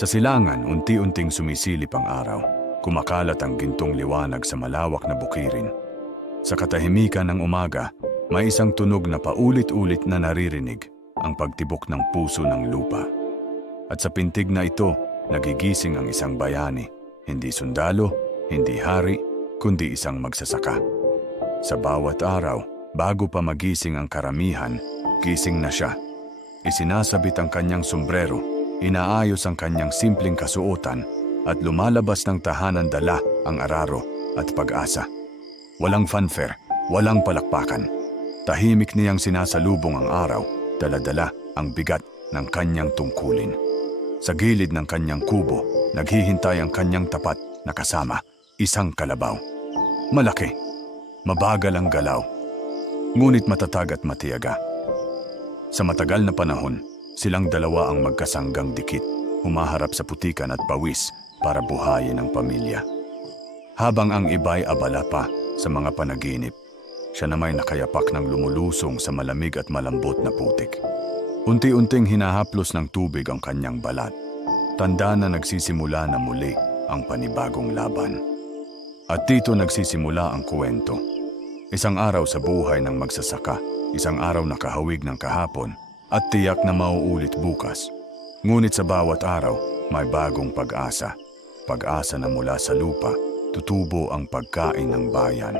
Sa silangan, unti-unting sumisilip ang araw. Kumakalat ang gintong liwanag sa malawak na bukirin. Sa katahimikan ng umaga, may isang tunog na paulit-ulit na naririnig, ang pagtibok ng puso ng lupa. At sa pintig na ito, nagigising ang isang bayani, hindi sundalo, hindi hari, kundi isang magsasaka. Sa bawat araw, bago pa magising ang karamihan, gising na siya. Isinasabit ang kanyang sombrero, inaayos ang kanyang simpleng kasuotan, at lumalabas ng tahanan dala ang araro at pag-asa. Walang fanfare, walang palakpakan. Tahimik niyang sinasalubong ang araw, daladala ang bigat ng kanyang tungkulin. Sa gilid ng kanyang kubo, naghihintay ang kanyang tapat na kasama, isang kalabaw. Malaki, mabagal ang galaw, ngunit matatag at matiyaga. Sa matagal na panahon, silang dalawa ang magkasanggang dikit, humaharap sa putikan at pawis para buhayin ang pamilya. Habang ang iba'y abala pa sa mga panaginip, siya na may nakayapak ng lumulusong sa malamig at malambot na putik. Unti-unting hinahaplos ng tubig ang kanyang balat. Tanda na nagsisimula na muli ang panibagong laban. At dito nagsisimula ang kwento. Isang araw sa buhay ng magsasaka, isang araw na kahawig ng kahapon, at tiyak na mauulit bukas. Ngunit sa bawat araw, may bagong pag-asa. Pag-asa na mula sa lupa, tutubo ang pagkain ng bayan.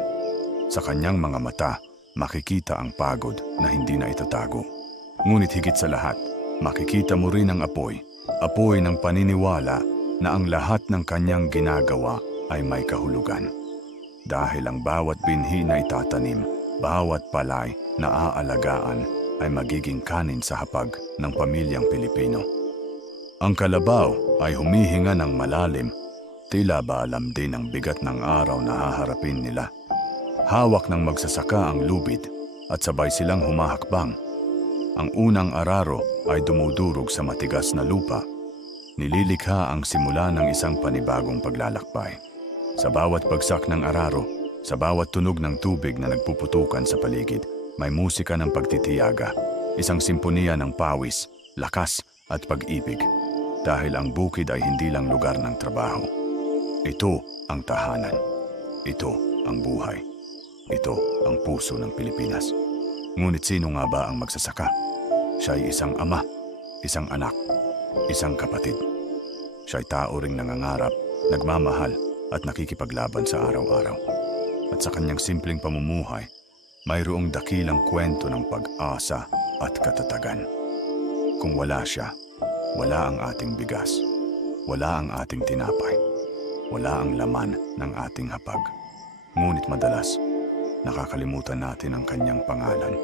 Sa kanyang mga mata, makikita ang pagod na hindi na itatago. Ngunit higit sa lahat, makikita mo rin ang apoy. Apoy ng paniniwala na ang lahat ng kanyang ginagawa ay may kahulugan. Dahil ang bawat binhi na itatanim, bawat palay na aalagaan ay magiging kanin sa hapag ng pamilyang Pilipino. Ang kalabaw ay humihinga ng malalim, tila ba alam din ang bigat ng araw na haharapin nila. Hawak ng magsasaka ang lubid at sabay silang humahakbang. Ang unang araro ay dumudurog sa matigas na lupa. Nililikha ang simula ng isang panibagong paglalakbay. Sa bawat bagsak ng araro, sa bawat tunog ng tubig na nagpuputukan sa paligid, may musika ng pagtitiyaga, isang simponiya ng pawis, lakas at pag-ibig. Dahil ang bukid ay hindi lang lugar ng trabaho. Ito ang tahanan. Ito ang buhay. Ito ang puso ng Pilipinas. Ngunit sino nga ba ang magsasaka? Siya ay isang ama, isang anak, isang kapatid. Siya ay tao ring nangangarap, nagmamahal at nakikipaglaban sa araw-araw. At sa kanyang simpleng pamumuhay, mayroong dakilang kwento ng pag-asa at katatagan. Kung wala siya, wala ang ating bigas, wala ang ating tinapay, wala ang laman ng ating hapag. Ngunit madalas, nakakalimutan natin ang kanyang pangalan,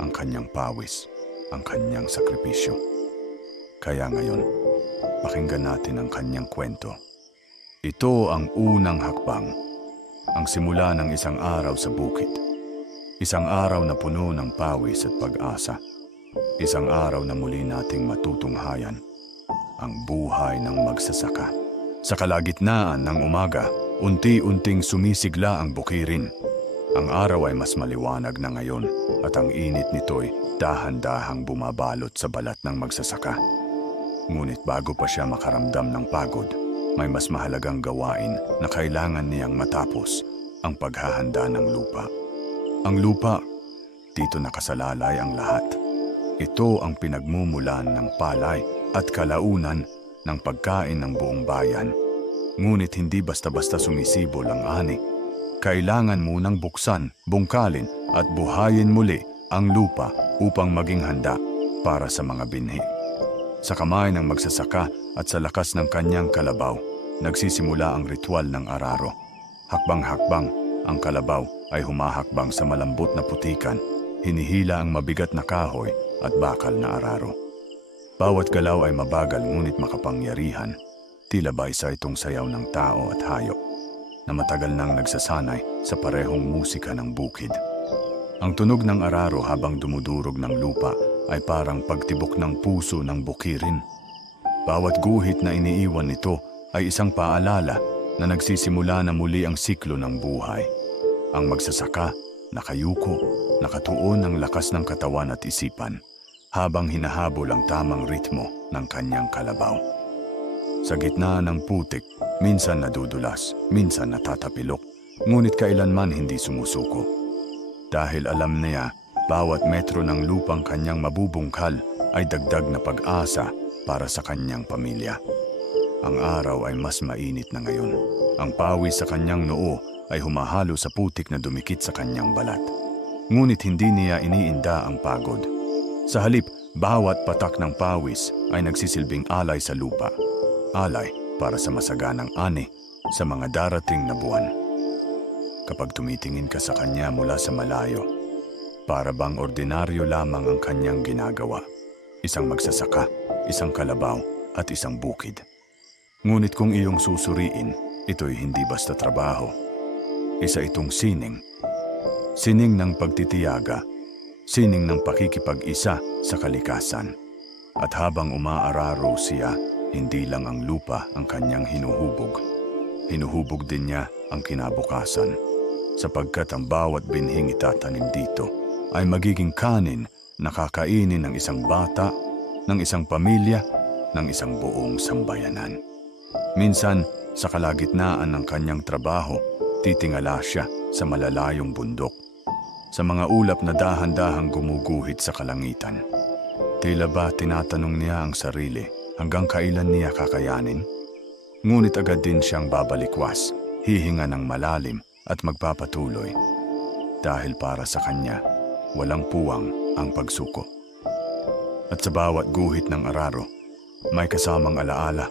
ang kanyang pawis, ang kanyang sakripisyo. Kaya ngayon, pakinggan natin ang kanyang kwento. Ito ang unang hakbang, ang simula ng isang araw sa bukid. Isang araw na puno ng pawis at pag-asa. Isang araw na muli nating matutunghayan ang buhay ng magsasaka. Sa kalagitnaan ng umaga, unti-unting sumisigla ang bukirin. Ang araw ay mas maliwanag na ngayon at ang init nito'y dahan-dahang bumabalot sa balat ng magsasaka. Ngunit bago pa siya makaramdam ng pagod, may mas mahalagang gawain na kailangan niyang matapos ang paghahanda ng lupa. Ang lupa, dito nakasalalay ang lahat. Ito ang pinagmumulan ng palay at kalaunan ng pagkain ng buong bayan. Ngunit hindi basta-basta sumisibol ang ani. Kailangan munang buksan, bungkalin at buhayin muli ang lupa upang maging handa para sa mga binhi. Sa kamay ng magsasaka at sa lakas ng kanyang kalabaw, nagsisimula ang ritual ng araro. Hakbang-hakbang, ang kalabaw ay humahakbang sa malambot na putikan, hinihila ang mabigat na kahoy at bakal na araro. Bawat galaw ay mabagal ngunit makapangyarihan, tila ba isa itong sayaw ng tao at hayop na matagal nang nagsasanay sa parehong musika ng bukid. Ang tunog ng araro habang dumudurog ng lupa ay parang pagtibok ng puso ng bukirin. Bawat guhit na iniiwan nito ay isang paalala na nagsisimula na muli ang siklo ng buhay. Ang magsasaka, nakayuko, nakatuon ng lakas ng katawan at isipan habang hinahabol ang tamang ritmo ng kanyang kalabaw. Sa gitna ng putik, minsan nadudulas, minsan natatapilok, ngunit kailanman hindi sumusuko. Dahil alam niya, bawat metro ng lupang kanyang mabubungkal ay dagdag na pag-asa para sa kanyang pamilya. Ang araw ay mas mainit na ngayon. Ang pawis sa kanyang noo ay humahalo sa putik na dumikit sa kanyang balat. Ngunit hindi niya iniinda ang pagod. Sa halip, bawat patak ng pawis ay nagsisilbing alay sa lupa. Alay para sa masaganang ani sa mga darating na buwan. Kapag tumitingin ka sa kanya mula sa malayo, para bang ordinaryo lamang ang kanyang ginagawa. Isang magsasaka, isang kalabaw, at isang bukid. Ngunit kung iyong susuriin, ito'y hindi basta trabaho. Isa itong sining. Sining ng pagtitiyaga, sining ng pakikipag-isa sa kalikasan. At habang umaararo siya, hindi lang ang lupa ang kanyang hinuhubog. Hinuhubog din niya ang kinabukasan, sapagkat ang bawat binhing itatanim dito ay magiging kanin na kakainin ng isang bata, ng isang pamilya, ng isang buong sambayanan. Minsan, sa kalagitnaan ng kanyang trabaho, titingala siya sa malalayong bundok, sa mga ulap na dahan-dahang gumuguhit sa kalangitan. Tila ba tinatanong niya ang sarili hanggang kailan niya kakayanin? Ngunit agad din siyang babalikwas, hihinga ng malalim at magpapatuloy. Dahil para sa kanya, walang puwang ang pagsuko. At sa bawat guhit ng araro, may kasamang alaala.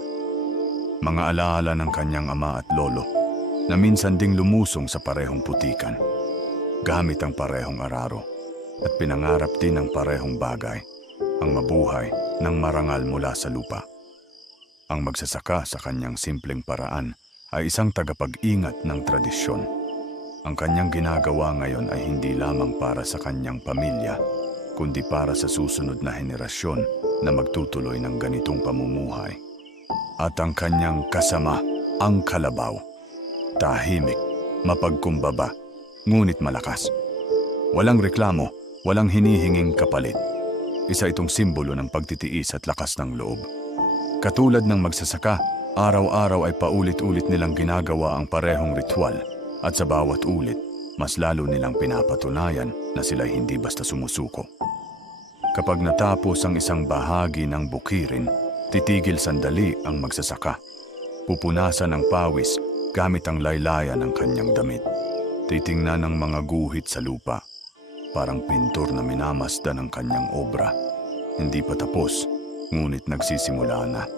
Mga alaala ng kanyang ama at lolo na minsan ding lumusong sa parehong putikan. Gamit ang parehong araro at pinangarap din ng parehong bagay, ang mabuhay ng marangal mula sa lupa. Ang magsasaka sa kanyang simpleng paraan ay isang tagapag-ingat ng tradisyon. Ang kanyang ginagawa ngayon ay hindi lamang para sa kanyang pamilya, kundi para sa susunod na henerasyon na magtutuloy ng ganitong pamumuhay. At ang kanyang kasama, ang kalabaw. Tahimik, mapagkumbaba, ngunit malakas. Walang reklamo, walang hinihinging kapalit. Isa itong simbolo ng pagtitiis at lakas ng loob. Katulad ng magsasaka, araw-araw ay paulit-ulit nilang ginagawa ang parehong ritual at sa bawat ulit, mas lalo nilang pinapatunayan na sila hindi basta sumusuko. Kapag natapos ang isang bahagi ng bukirin, titigil sandali ang magsasaka. Pupunasan ng pawis gamit ang laylayan ng kanyang damit. Titingnan ng mga guhit sa lupa. Parang pintor na minamasdan ng kanyang obra. Hindi pa tapos, ngunit nagsisimula na.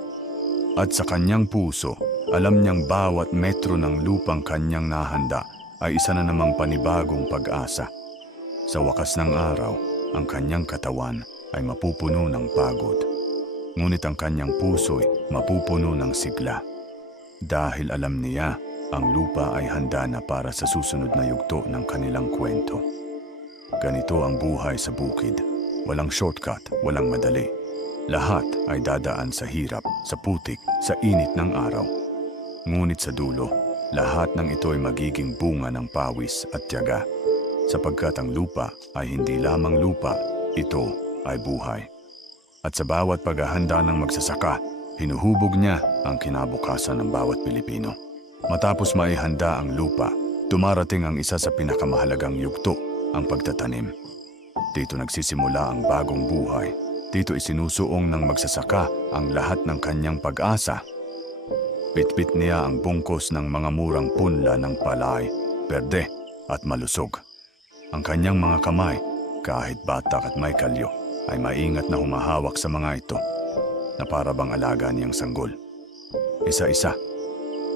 At sa kanyang puso, alam niyang bawat metro ng lupang kanyang nahanda ay isa na namang panibagong pag-asa. Sa wakas ng araw, ang kanyang katawan ay mapupuno ng pagod. Ngunit ang kanyang puso'y mapupuno ng sigla. Dahil alam niya, ang lupa ay handa na para sa susunod na yugto ng kanilang kwento. Ganito ang buhay sa bukid. Walang shortcut, walang madali. Lahat ay dadaan sa hirap, sa putik, sa init ng araw. Ngunit sa dulo, lahat ng ito ay magiging bunga ng pawis at tiyaga. Sapagkat ang lupa ay hindi lamang lupa, ito ay buhay. At sa bawat paghahanda ng magsasaka, hinuhubog niya ang kinabukasan ng bawat Pilipino. Matapos maihanda ang lupa, dumarating ang isa sa pinakamahalagang yugto, ang pagtatanim. Dito nagsisimula ang bagong buhay. Dito isinusuong ng magsasaka ang lahat ng kanyang pag-asa. Pitpit niya ang bungkos ng mga murang punla ng palay, berde at malusog. Ang kanyang mga kamay, kahit batak at may kalyo, ay maingat na humahawak sa mga ito na para bang alaga niyang sanggol. Isa-isa,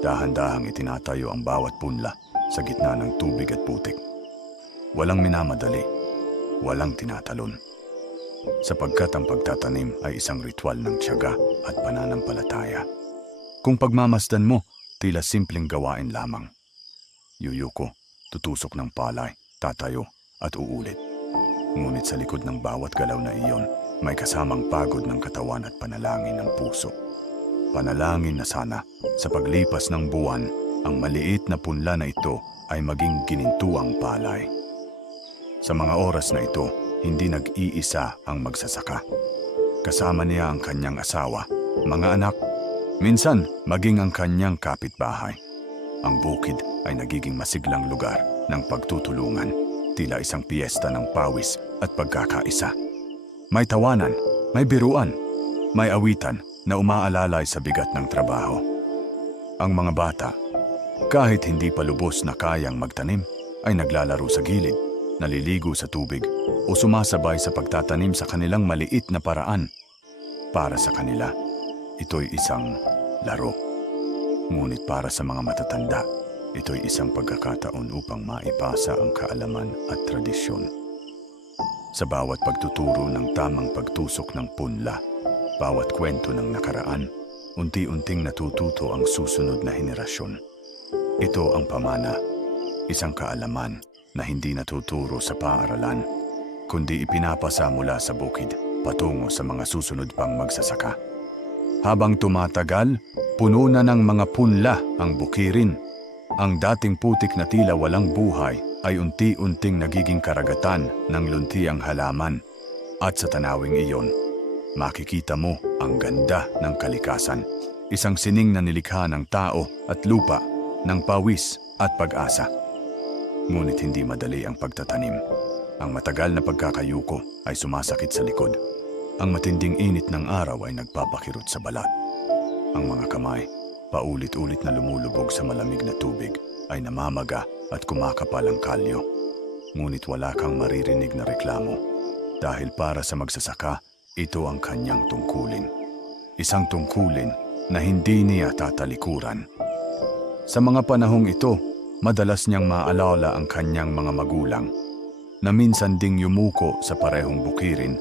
dahan-dahang itinatayo ang bawat punla sa gitna ng tubig at putik. Walang minamadali, walang tinatalon. Sapagkat ang pagtatanim ay isang ritual ng tiyaga at pananampalataya. Kung pagmamasdan mo, tila simpleng gawain lamang. Yuyuko, tutusok ng palay, tatayo, at uulit. Ngunit sa likod ng bawat galaw na iyon, may kasamang pagod ng katawan at panalangin ng puso. Panalangin na sana, sa paglipas ng buwan, ang maliit na punla na ito ay maging ginintuang palay. Sa mga oras na ito, hindi nag-iisa ang magsasaka. Kasama niya ang kanyang asawa, mga anak, Minsan, maging ang kanyang kapitbahay. Ang bukid ay nagiging masiglang lugar ng pagtutulungan, tila isang piyesta ng pawis at pagkakaisa. May tawanan, may biruan, may awitan na umaalalay sa bigat ng trabaho. Ang mga bata, kahit hindi pa lubos na kayang magtanim, ay naglalaro sa gilid, naliligo sa tubig o sumasabay sa pagtatanim sa kanilang maliit na paraan. Para sa kanila, ito'y isang laro. Ngunit para sa mga matatanda, ito'y isang pagkakataon upang maipasa ang kaalaman at tradisyon. Sa bawat pagtuturo ng tamang pagtusok ng punla, bawat kwento ng nakaraan, unti-unting natututo ang susunod na henerasyon. Ito ang pamana, isang kaalaman na hindi natuturo sa paaralan, kundi ipinapasa mula sa bukid patungo sa mga susunod pang magsasaka. Habang tumatagal, puno na ng mga punla ang bukirin. Ang dating putik na tila walang buhay ay unti-unting nagiging karagatan ng luntiang halaman. At sa tanawing iyon, makikita mo ang ganda ng kalikasan. Isang sining na nilikha ng tao at lupa, ng pawis at pag-asa. Ngunit hindi madali ang pagtatanim. Ang matagal na pagkakayuko ay sumasakit sa likod. Ang matinding init ng araw ay nagpapakirot sa balat. Ang mga kamay, paulit-ulit na lumulubog sa malamig na tubig, ay namamaga at kumakapal ang kalyo. Ngunit wala kang maririnig na reklamo. Dahil para sa magsasaka, ito ang kanyang tungkulin. Isang tungkulin na hindi niya tatalikuran. Sa mga panahong ito, madalas niyang maalala ang kanyang mga magulang na minsan ding yumuko sa parehong bukirin,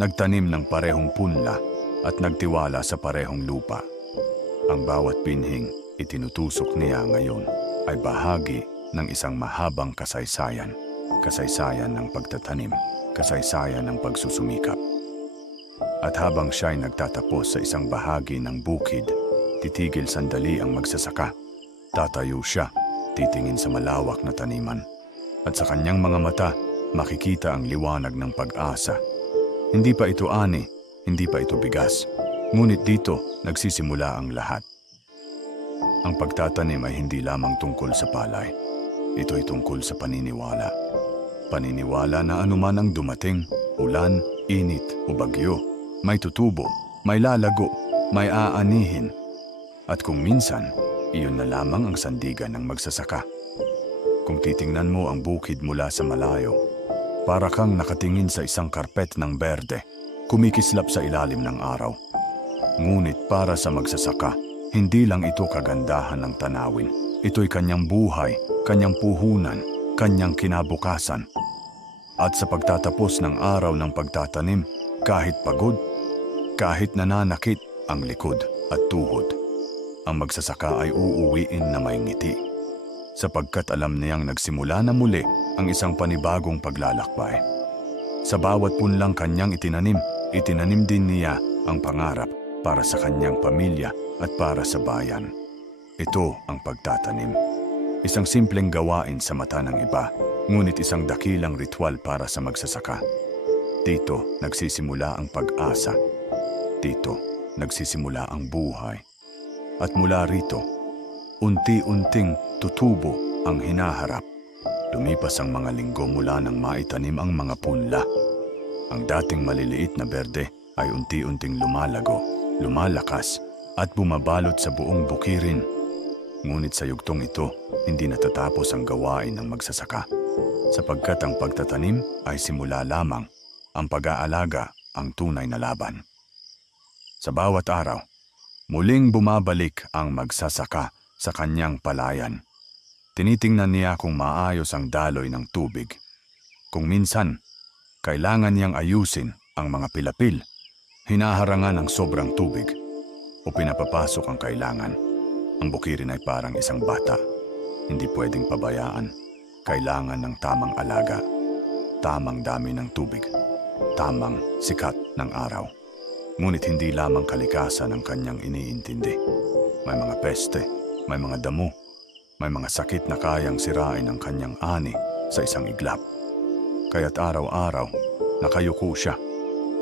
nagtanim ng parehong punla at nagtiwala sa parehong lupa. Ang bawat pinhing itinutusok niya ngayon ay bahagi ng isang mahabang kasaysayan, kasaysayan ng pagtatanim, kasaysayan ng pagsusumikap. At habang siya'y nagtatapos sa isang bahagi ng bukid, titigil sandali ang magsasaka. Tatayo siya, titingin sa malawak na taniman. At sa kanyang mga mata, makikita ang liwanag ng pag-asa. Hindi pa ito ani, hindi pa ito bigas. Ngunit dito, nagsisimula ang lahat. Ang pagtatanim ay hindi lamang tungkol sa palay. Ito ay tungkol sa paniniwala. Paniniwala na anuman ang dumating, ulan, init o bagyo, may tutubo, may lalago, may aanihin. At kung minsan, iyon na lamang ang sandigan ng magsasaka. Kung titingnan mo ang bukid mula sa malayo, para kang nakatingin sa isang karpet ng berde, kumikislap sa ilalim ng araw. Ngunit para sa magsasaka, hindi lang ito kagandahan ng tanawin. Ito'y kanyang buhay, kanyang puhunan, kanyang kinabukasan. At sa pagtatapos ng araw ng pagtatanim, kahit pagod, kahit nananakit ang likod at tuhod, ang magsasaka ay uuwiin na may ngiti. Sapagkat alam niyang nagsimula na muli ang isang panibagong paglalakbay. Sa bawat punlang kanyang itinanim, itinanim din niya ang pangarap para sa kanyang pamilya at para sa bayan. Ito ang pagtatanim. Isang simpleng gawain sa mata ng iba, ngunit isang dakilang ritual para sa magsasaka. Dito nagsisimula ang pag-asa. Dito nagsisimula ang buhay. At mula rito, unti-unting tutubo ang hinaharap. Lumipas ang mga linggo mula nang maitanim ang mga punla. Ang dating maliliit na berde ay unti-unting lumalago, lumalakas at bumabalot sa buong bukirin. Ngunit sa yugtong ito, hindi natatapos ang gawain ng magsasaka. Sapagkat ang pagtatanim ay simula lamang, ang pag-aalaga ang tunay na laban. Sa bawat araw, muling bumabalik ang magsasaka sa kanyang palayan. Tinitingnan niya kung maayos ang daloy ng tubig. Kung minsan, kailangan niyang ayusin ang mga pilapil, hinaharangan ng sobrang tubig o pinapapasok ang kailangan. Ang bukirin ay parang isang bata. Hindi pwedeng pabayaan. Kailangan ng tamang alaga, tamang dami ng tubig, tamang sikat ng araw. Ngunit hindi lamang kalikasan ang kanyang iniintindi. May mga peste, may mga damo, may mga sakit na kayang sirain ang kanyang ani sa isang iglap. Kaya't araw-araw, nakayuko siya,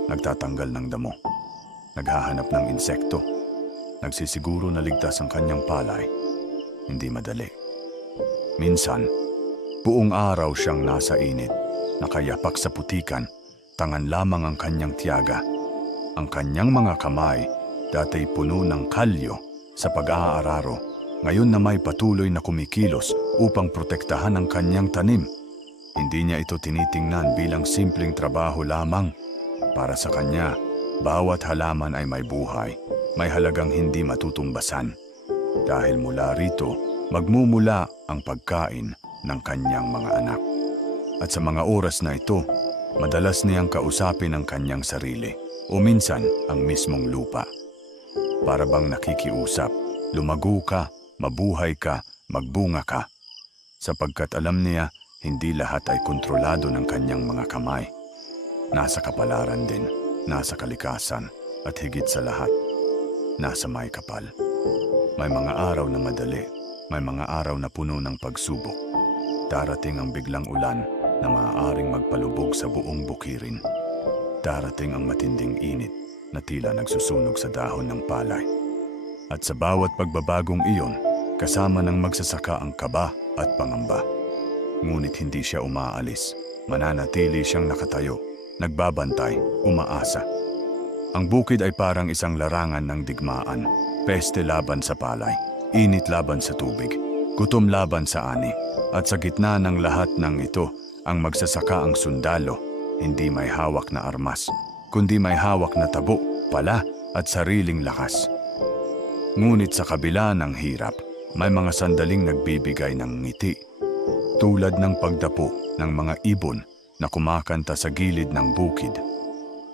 nagtatanggal ng damo, naghahanap ng insekto, nagsisiguro na ligtas ang kanyang palay. Hindi madali. Minsan, buong araw siyang nasa init, nakayapak sa putikan, tangan lamang ang kanyang tiyaga. Ang kanyang mga kamay, dati puno ng kalyo sa pag-aararo, ngayon na may patuloy na kumikilos upang protektahan ang kanyang tanim. Hindi niya ito tinitingnan bilang simpleng trabaho lamang. Para sa kanya, bawat halaman ay may buhay, may halagang hindi matutumbasan. Dahil mula rito, magmumula ang pagkain ng kanyang mga anak. At sa mga oras na ito, madalas niyang kausapin ang kanyang sarili o minsan ang mismong lupa. Para bang nakikiusap, lumago ka, mabuhay ka, magbunga ka. Sapagkat alam niya, hindi lahat ay kontrolado ng kanyang mga kamay. Nasa kapalaran din, nasa kalikasan, at higit sa lahat, nasa may kapal. May mga araw na madali, may mga araw na puno ng pagsubok. Darating ang biglang ulan na maaaring magpalubog sa buong bukirin. Darating ang matinding init na tila nagsusunog sa dahon ng palay. At sa bawat pagbabagong iyon, kasama ng magsasaka ang kaba at pangamba. Ngunit hindi siya umaalis. Mananatili siyang nakatayo, nagbabantay, umaasa. Ang bukid ay parang isang larangan ng digmaan. Peste laban sa palay, init laban sa tubig, gutom laban sa ani. At sa gitna ng lahat ng ito, ang magsasaka ang sundalo, hindi may hawak na armas, kundi may hawak na tabo, pala at sariling lakas. Ngunit sa kabila ng hirap, may mga sandaling nagbibigay ng ngiti. Tulad ng pagdapo ng mga ibon na kumakanta sa gilid ng bukid.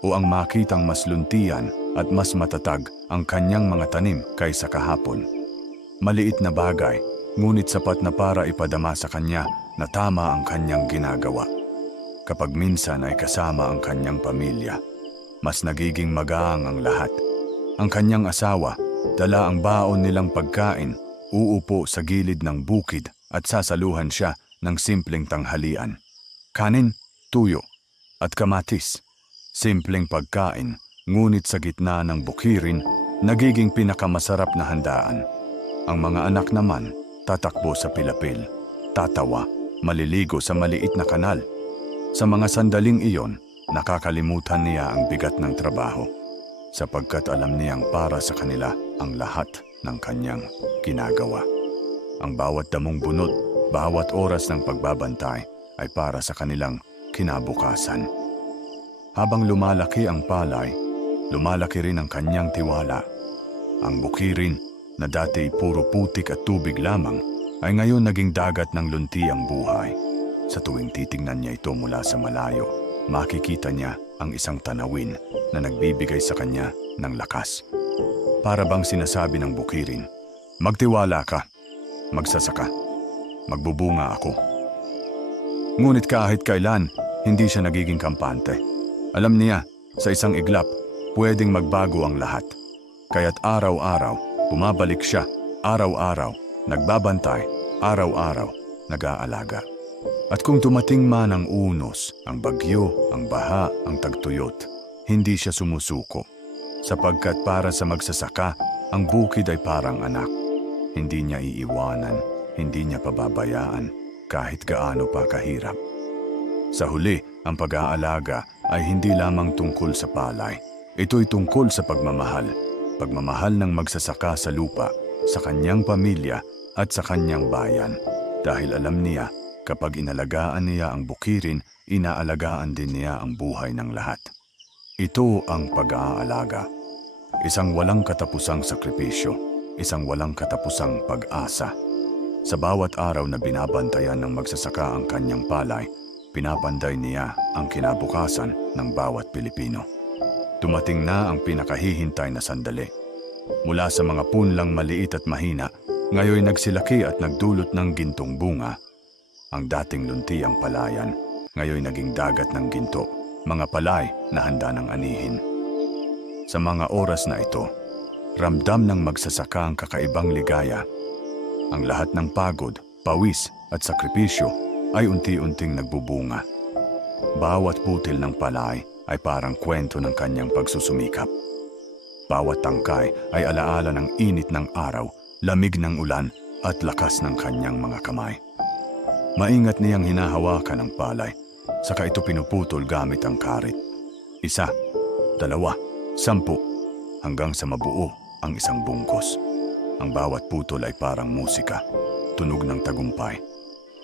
O ang makitang mas luntian at mas matatag ang kanyang mga tanim kaysa kahapon. Maliit na bagay, ngunit sapat na para ipadama sa kanya na tama ang kanyang ginagawa. Kapag minsan ay kasama ang kanyang pamilya, mas nagiging magaang ang lahat. Ang kanyang asawa, dala ang baon nilang pagkain, uupo sa gilid ng bukid at sasaluhan siya ng simpleng tanghalian. Kanin, tuyo, at kamatis. Simpleng pagkain, ngunit sa gitna ng bukirin, nagiging pinakamasarap na handaan. Ang mga anak naman, tatakbo sa pilapil, tatawa, maliligo sa maliit na kanal. Sa mga sandaling iyon, nakakalimutan niya ang bigat ng trabaho sapagkat alam niyang para sa kanila ang lahat ng kanyang ginagawa. Ang bawat damong bunot, bawat oras ng pagbabantay ay para sa kanilang kinabukasan. Habang lumalaki ang palay, lumalaki rin ang kanyang tiwala. Ang bukirin na dati puro putik at tubig lamang ay ngayon naging dagat ng lunti ang buhay. Sa tuwing titingnan niya ito mula sa malayo, makikita niya ang isang tanawin na nagbibigay sa kanya ng lakas. Para bang sinasabi ng bukirin, magtiwala ka, magsasaka, magbubunga ako. Ngunit kahit kailan, hindi siya nagiging kampante. Alam niya, sa isang iglap, pwedeng magbago ang lahat. Kaya't araw-araw, bumabalik siya, araw-araw, nagbabantay, araw-araw, nag-aalaga. At kung dumating man ang unos, ang bagyo, ang baha, ang tagtuyot, hindi siya sumusuko. Sapagkat para sa magsasaka, ang bukid ay parang anak. Hindi niya iiwanan, hindi niya pababayaan, kahit gaano pa kahirap. Sa huli, ang pag-aalaga ay hindi lamang tungkol sa palay. Ito'y tungkol sa pagmamahal. Pagmamahal ng magsasaka sa lupa, sa kanyang pamilya at sa kanyang bayan. Dahil alam niya, kapag inalagaan niya ang bukirin, inaalagaan din niya ang buhay ng lahat. Ito ang pag-aalaga. Isang walang katapusang sakripisyo, isang walang katapusang pag-asa. Sa bawat araw na binabantayan ng magsasaka ang kanyang palay, pinapanday niya ang kinabukasan ng bawat Pilipino. Dumating na ang pinakahihintay na sandali. Mula sa mga punlang maliit at mahina, ngayon nagsilaki at nagdulot ng gintong bunga. Ang dating lunti ang palayan, ngayon naging dagat ng ginto, mga palay na handa ng anihin. Sa mga oras na ito, ramdam ng magsasaka ang kakaibang ligaya. Ang lahat ng pagod, pawis at sakripisyo ay unti-unting nagbubunga. Bawat butil ng palay ay parang kwento ng kanyang pagsusumikap. Bawat tangkay ay alaala ng init ng araw, lamig ng ulan at lakas ng kanyang mga kamay. Maingat niyang hinahawakan ang palay, saka ito pinuputol gamit ang karit. Isa, dalawa, sampu, hanggang sa mabuo ang isang bungkos. Ang bawat putol ay parang musika, tunog ng tagumpay,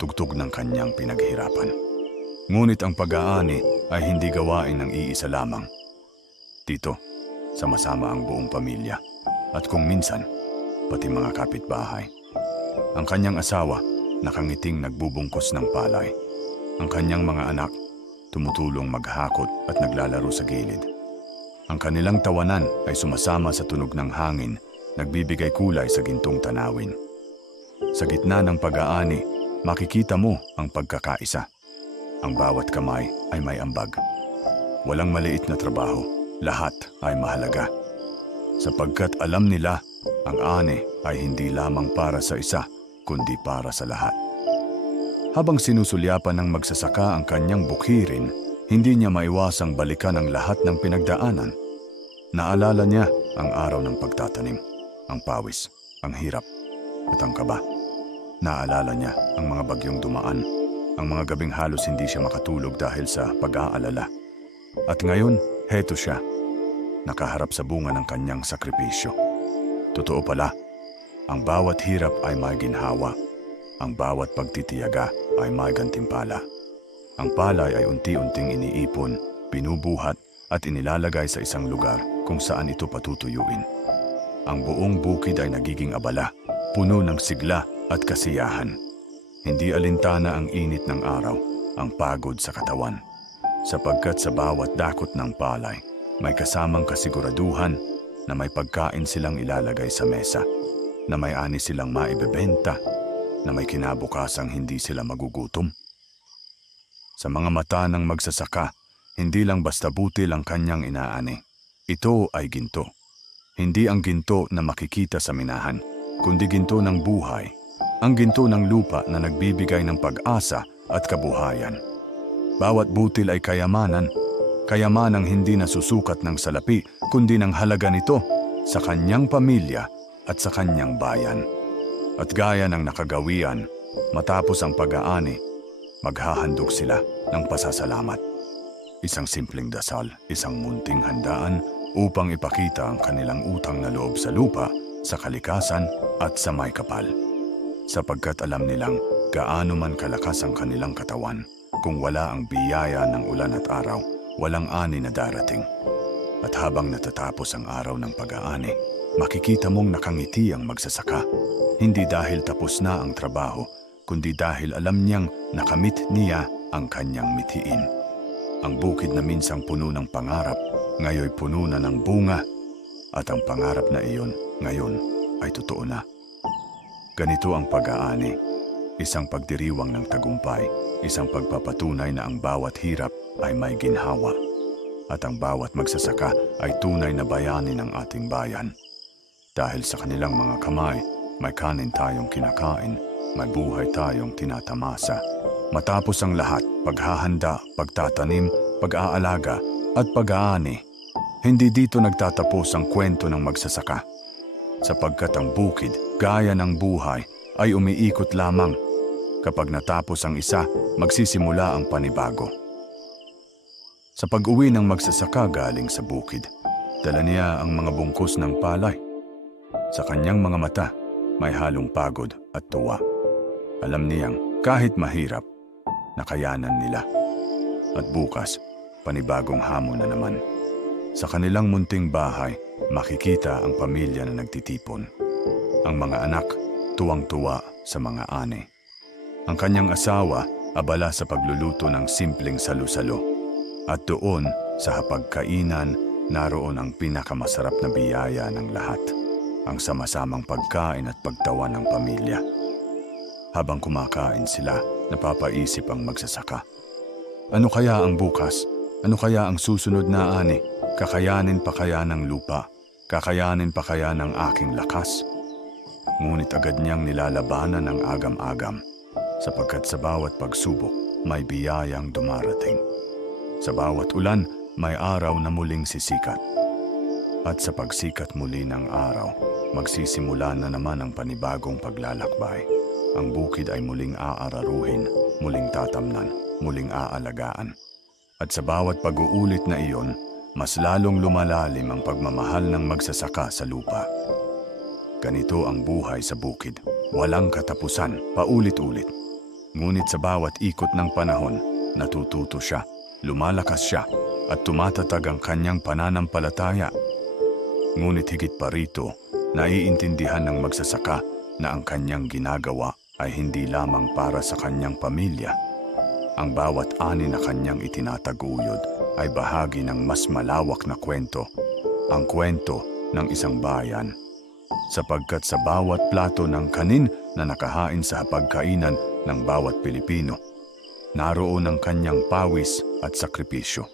tugtog ng kanyang pinaghirapan. Ngunit ang pag-aani ay hindi gawain ng iisa lamang. Dito, sama-sama ang buong pamilya at kung minsan, pati mga kapitbahay. Ang kanyang asawa, nakangiting nagbubungkos ng palay. Ang kanyang mga anak, tumutulong maghakot at naglalaro sa gilid. Ang kanilang tawanan ay sumasama sa tunog ng hangin, nagbibigay kulay sa gintong tanawin. Sa gitna ng pag-aani, makikita mo ang pagkakaisa. Ang bawat kamay ay may ambag. Walang maliit na trabaho, lahat ay mahalaga. Sapagkat alam nila, ang ani ay hindi lamang para sa isa, kundi para sa lahat. Habang sinusulyapan ng magsasaka ang kanyang bukhirin, hindi niya maiwasang balikan ang lahat ng pinagdaanan. Naalala niya ang araw ng pagtatanim, ang pawis, ang hirap, at ang kaba. Naalala niya ang mga bagyong dumaan, ang mga gabing halos hindi siya makatulog dahil sa pag-aalala. At ngayon, heto siya, nakaharap sa bunga ng kanyang sakripisyo. Totoo pala, ang bawat hirap ay may ginhawa. Ang bawat pagtitiyaga ay may gantimpala. Ang palay ay unti-unting iniipon, binubuhat at inilalagay sa isang lugar kung saan ito patutuyuin. Ang buong bukid ay nagiging abala, puno ng sigla at kasiyahan. Hindi alintana ang init ng araw, ang pagod sa katawan. Sapagkat sa bawat dakot ng palay, may kasamang kasiguraduhan na may pagkain silang ilalagay sa mesa, na may ani silang maibebenta, na may kinabukasang hindi sila magugutom. Sa mga mata ng magsasaka, hindi lang basta butil ang kanyang inaani. Ito ay ginto. Hindi ang ginto na makikita sa minahan, kundi ginto ng buhay. Ang ginto ng lupa na nagbibigay ng pag-asa at kabuhayan. Bawat butil ay kayamanan, kayamanang hindi nasusukat ng salapi, kundi ng halaga nito sa kanyang pamilya at sa kanyang bayan. At gaya ng nakagawian, matapos ang pag-aani, maghahandog sila ng pasasalamat. Isang simpleng dasal, isang munting handaan upang ipakita ang kanilang utang na loob sa lupa, sa kalikasan at sa may kapal. Sapagkat alam nilang gaano man kalakas ang kanilang katawan, kung wala ang biyaya ng ulan at araw, walang ani na darating. At habang natatapos ang araw ng pag-aani, makikita mong nakangiti ang magsasaka. Hindi dahil tapos na ang trabaho, kundi dahil alam niyang nakamit niya ang kanyang mithiin. Ang bukid na minsang puno ng pangarap, ngayoy puno na ng bunga, at ang pangarap na iyon ngayon ay totoo na. Ganito ang pag-aani, isang pagdiriwang ng tagumpay, isang pagpapatunay na ang bawat hirap ay may ginhawa, at ang bawat magsasaka ay tunay na bayani ng ating bayan. Dahil sa kanilang mga kamay, may kanin tayong kinakain, may buhay tayong tinatamasa. Matapos ang lahat, paghahanda, pagtatanim, pag-aalaga, at pag-aani, hindi dito nagtatapos ang kwento ng magsasaka. Sapagkat ang bukid, gaya ng buhay, ay umiikot lamang. Kapag natapos ang isa, magsisimula ang panibago. Sa pag-uwi ng magsasaka galing sa bukid, dala niya ang mga bungkos ng palay. Sa kanyang mga mata, may halong pagod at tuwa. Alam niyang kahit mahirap, nakayanan nila. At bukas, panibagong hamon na naman. Sa kanilang munting bahay, makikita ang pamilya na nagtitipon. Ang mga anak, tuwang-tuwa sa mga ane. Ang kanyang asawa, abala sa pagluluto ng simpleng salu-salo. At doon, sa hapagkainan, naroon ang pinakamasarap na biyaya ng lahat. Ang sama-samang pagkain at pagtawa ng pamilya. Habang kumakain sila, napapaisip ang magsasaka. Ano kaya ang bukas? Ano kaya ang susunod na ani? Kakayanin pa kaya ng lupa? Kakayanin pa kaya ng aking lakas? Ngunit agad niyang nilalabanan ang agam-agam sapagkat sa bawat pagsubok may biyayang dumarating. Sa bawat ulan may araw na muling sisikat. At sa pagsikat muli ng araw, magsisimula na naman ang panibagong paglalakbay. Ang bukid ay muling aararuhin, muling tatamnan, muling aalagaan. At sa bawat pag-uulit na iyon, mas lalong lumalalim ang pagmamahal ng magsasaka sa lupa. Ganito ang buhay sa bukid. Walang katapusan, paulit-ulit. Ngunit sa bawat ikot ng panahon, natututo siya, lumalakas siya, at tumatatag ang kanyang pananampalataya. Ngunit higit pa rito, naiintindihan ng magsasaka na ang kanyang ginagawa ay hindi lamang para sa kanyang pamilya. Ang bawat ani na kanyang itinataguyod ay bahagi ng mas malawak na kwento, ang kwento ng isang bayan sapagkat sa bawat plato ng kanin na nakahain sa hapagkainan ng bawat Pilipino, naroon ang kanyang pawis at sakripisyo.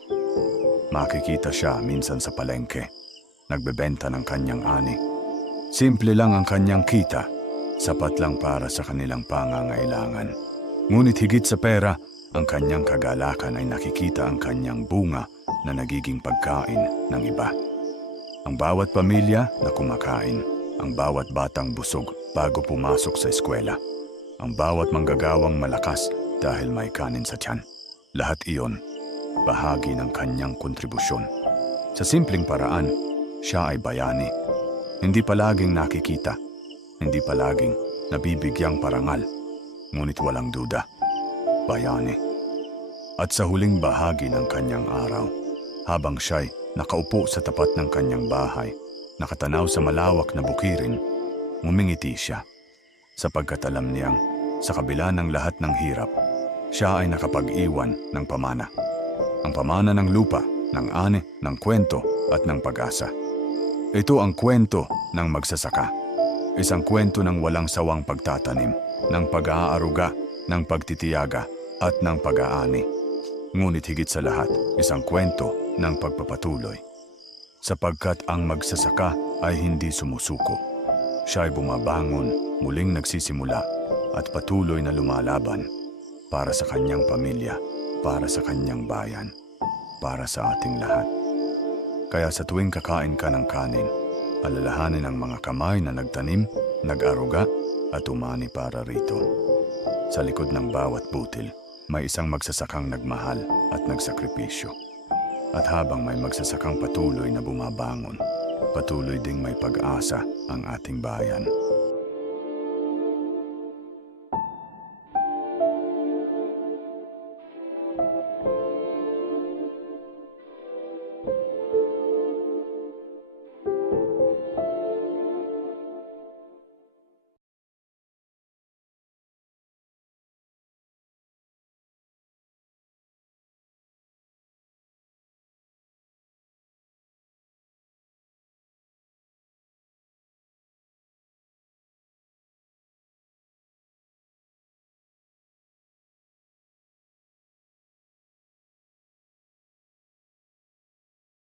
Makikita siya minsan sa palengke, nagbebenta ng kanyang ani. Simple lang ang kanyang kita, sapat lang para sa kanilang pangangailangan. Ngunit higit sa pera, ang kanyang kagalakan ay nakikita ang kanyang bunga na nagiging pagkain ng iba. Ang bawat pamilya na kumakain, ang bawat batang busog bago pumasok sa eskwela, ang bawat manggagawang malakas dahil may kanin sa tiyan. Lahat iyon, bahagi ng kanyang kontribusyon. Sa simpleng paraan, siya ay bayani. Hindi palaging nakikita, hindi palaging nabibigyang parangal, ngunit walang duda. Bayani. At sa huling bahagi ng kanyang araw, habang siya'y nakaupo sa tapat ng kanyang bahay, nakatanaw sa malawak na bukirin, ngumingiti siya. Sapagkat alam niyang, sa kabila ng lahat ng hirap, siya ay nakapag-iwan ng pamana. Ang pamana ng lupa, ng ani, ng kwento at ng pag-asa. Ito ang kwento ng magsasaka. Isang kwento ng walang sawang pagtatanim, ng pag-aaruga, ng pagtitiyaga at ng pag-aani. Ngunit higit sa lahat, isang kwento ng pagpapatuloy sapagkat ang magsasaka ay hindi sumusuko. Siya ay bumabangon, muling nagsisimula at patuloy na lumalaban para sa kanyang pamilya, para sa kanyang bayan, para sa ating lahat. Kaya sa tuwing kakain ka ng kanin, alalahanin ang mga kamay na nagtanim, nag-aruga at umani para rito. Sa likod ng bawat butil, may isang magsasakang nagmahal at nagsakripisyo. At habang may magsasakang patuloy na bumabangon, patuloy ding may pag-asa ang ating bayan.